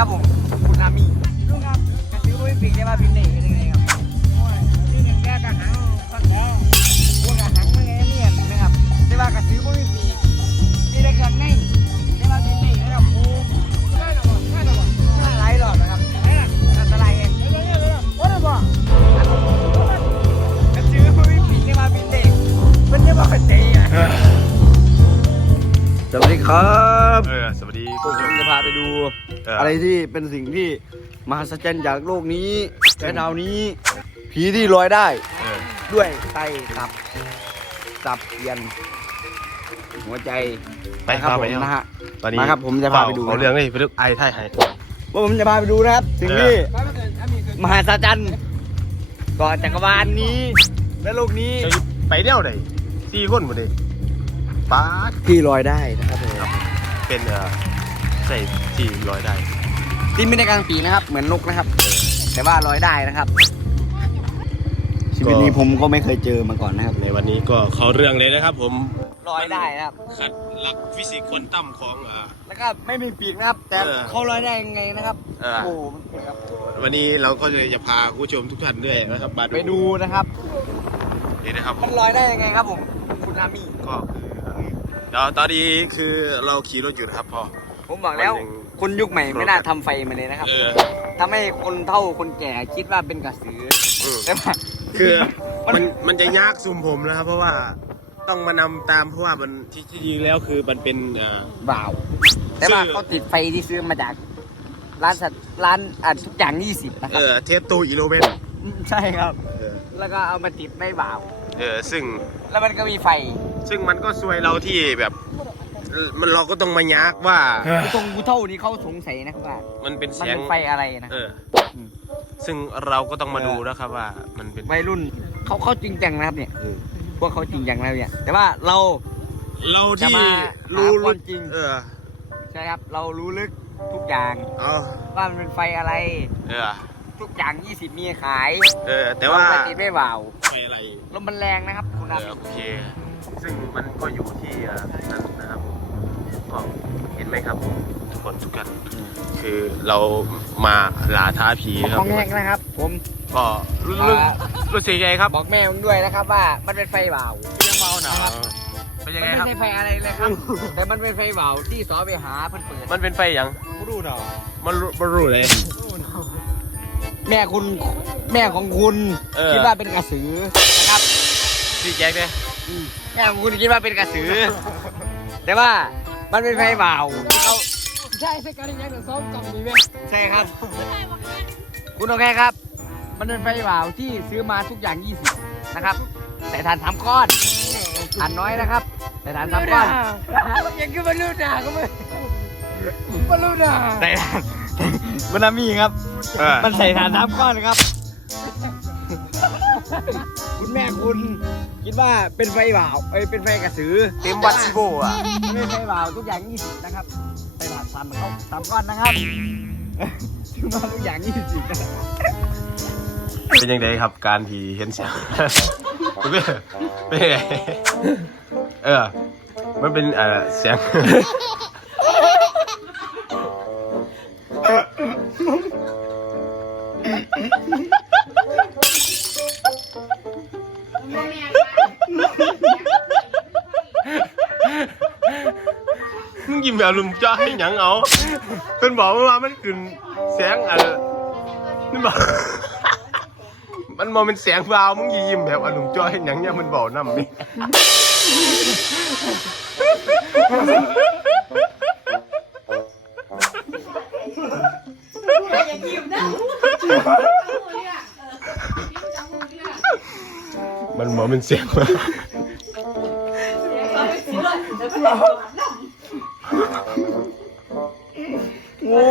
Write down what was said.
ครับผมคุณอามีลุงครับกระซื้อไม่ปีกได้ว่าบินได้ยังไงครับที่หนึ่งแกกระหังสักแกพวกกระหังไม่ไงเมียนนะครับได้ว่ากระซื้อไม่ปีกนี่ได้เครื่องในได้ว่าบินได้นะครับโอ้ได้หรอได้หรอได้หลายหลอนะครับอันตรายเองโอ้ยบ่กระซื้อไม่ปีกได้ว่าบินได้มันได้ว่าเจ๊อะสวัสดีครับ เออสวัสดีผผู้ชมมจะพาไปดูเออออะไรที่เป็นสิ่งที่มหัศจรรย์จากโลกนี้และดาวนี้ ผีที่ลอยได้ เออด้วยไตตับตับเยียน หัวใจไปนะครับพาผไปมยังนะฮะ ตอนนี้มาครับผมจะพาไปดู เอาเรื่องนี้ไปดูไอ้ไทยให้ว่าผมจะพาไปดูนะครับ สิ่งที่มหัศจรรย์ก่อนจักรวาลนี้ และโลกนี้จะไปเดี่ยวไหนสี่คนหมดเลยป้าดที่ลอยได้นะครับผม เป็นเออใส่ที่ลอยได้ที่ไม่ได้กลางปีกนะครับ เหมือนนกนะครับ แต่ว่าลอยได้นะครับ ชีวิตนี้ผมก็ไม่เคยเจอมาก่อนนะครับ ในวันนี้ก็เขาเรื่องเลยนะครับ ผมลอยได้นะครับ ขัดหลักฟิสิกส์ควอนตัมของอ่าแล้วก็ไม่มีปีกนะครับ แต่เออเขาลอยได้ยังไงนะครับ เออ โอ้โหมันเป็นครับ วันนี้เราก็เลยจะพาคุณผู้ชมทุกท่านด้วยนะครับมาไปดูนะครับ นี่นะครับมันลอยได้ยังไงครับผม คุณอามี่ก็คือ เดี๋ยวตอนนี้คือเราขี่รถอยู่นะครับพ่อผมบอกแล้ว มันยังคนยุคใหม่ไม่น่าทำไฟมาเลยนะครับเออ ทำให้คนเฒ่าคนแก่คิดว่าเป็นกระสืออืมแต่ว่า คือมัน มันมันจะยากซุมผมนะครับ เพราะว่าต้องมานำตามเพราะว่ามันที่ที่จริงแล้วคือมันเป็นเอ่อ บ่าว แต่ว่าซื้อเขาติดไฟที่ซื้อมาจาก ร้านสัตว์ร้านอะทุกอย่าง20นะคเอรับอเทสตูอีโลเวนใช่ครับ เออแล้วก็เอามาติดไม่บ่าว เออซึ่งแล้วมันก็มีไฟ ซึ่งมันก็ซวยเราที่แบบเอ่อมันเราก็ต้องมายากว่าตรงกูเท่านี้เขาสงสัยนะครับว่ามันเป็นมันเสียงเป็นไฟอะไรนะเอออืมซึ่งเราก็ต้องมาดูนะครับว่ามันเป็นวัยรุ่นเขาเขาจริงจังนะครับเนี่ยพวกเขาจริงจังแล้วเนี่ยแต่ว่าเราเราจะที่มารู้หาความจริงเออใช่ครับเรารู้ลึกทุกอย่างเอาว่ามันเป็นไฟอะไร เออทุกอย่าง 20 มีขายเออ แต่ว่าเรไปติดไม่บ่าวไปอะไร ลมมันแรงนะครับคุณเออาอโอเค ซึ่งมันก็อยู่ที่เอ่อนั่นนะครับก็เห็นไหมครับทุกคนทุกท่านคือเรามาลาท้าผีนะคขรัอบงแห้งนะครับ ผมก็รู้รู้รู้สึกยังไงครับบอกแม่ผมด้วยนะครับ ว่ามันเป็นไฟบ่าวยังเมาหนาเป็นยังมันไงไม่ครับใช่ไฟอะไรเลยครับ แต่มันเป็นไฟบ่าวที่สอไปหาเพิ่นเปิดมันเป็นไฟหยังไม่รู้เนาะมันรู้มันรู้เลยแม่คุณแม่ของคุณเออคิดว่าเป็นกระสือนะครับพี่แจ็คเนี่ย แม่ของคุณคิดว่าเป็นกระสือ แต่ว่ามันเป็นไฟเบาที่เขาใช่ใช่การยังไงเดี๋ยวซ้อมกลับดีไหมใช่ครับ คุณโอเคครับ มันเป็นไฟเบาที่ซื้อมาทุกอย่าง 20 นะครับแต่ทานสามก้อนทานน้อยนะครับแต่ทานสามก้อนยังคือบรรลุด่าก็ไม่บรรลุด่าแต่ทานมันมีครับเออมันใส่ฐานสามก้อนครับ คุณแม่คุณ คิดว่าเป็นไฟเบาเอ้ยเป็นไฟกระสือเต็มวัดซิโบอะไม่ใช่เบาทุกอย่าง20นะครับไปถามสามเขาสามก้อนนะครับซื้อมาทุกอย่าง20นะครับเป็นยังไงครับการผีเห็นเสียงเป็นเป็นยังไงเออมันเป็นเอ่อเสียง แบบลุมจ้าให้หยังเอาเพิ่นบอกว่ามันขึ้นแสงเออมันบอก มันมองเป็นแสงวาวมึงยิ้มแบบอารมณ์จ้อยให้หยังเนี่ยมันบอกนำนี่มันมองเป็นเสียงว โอ้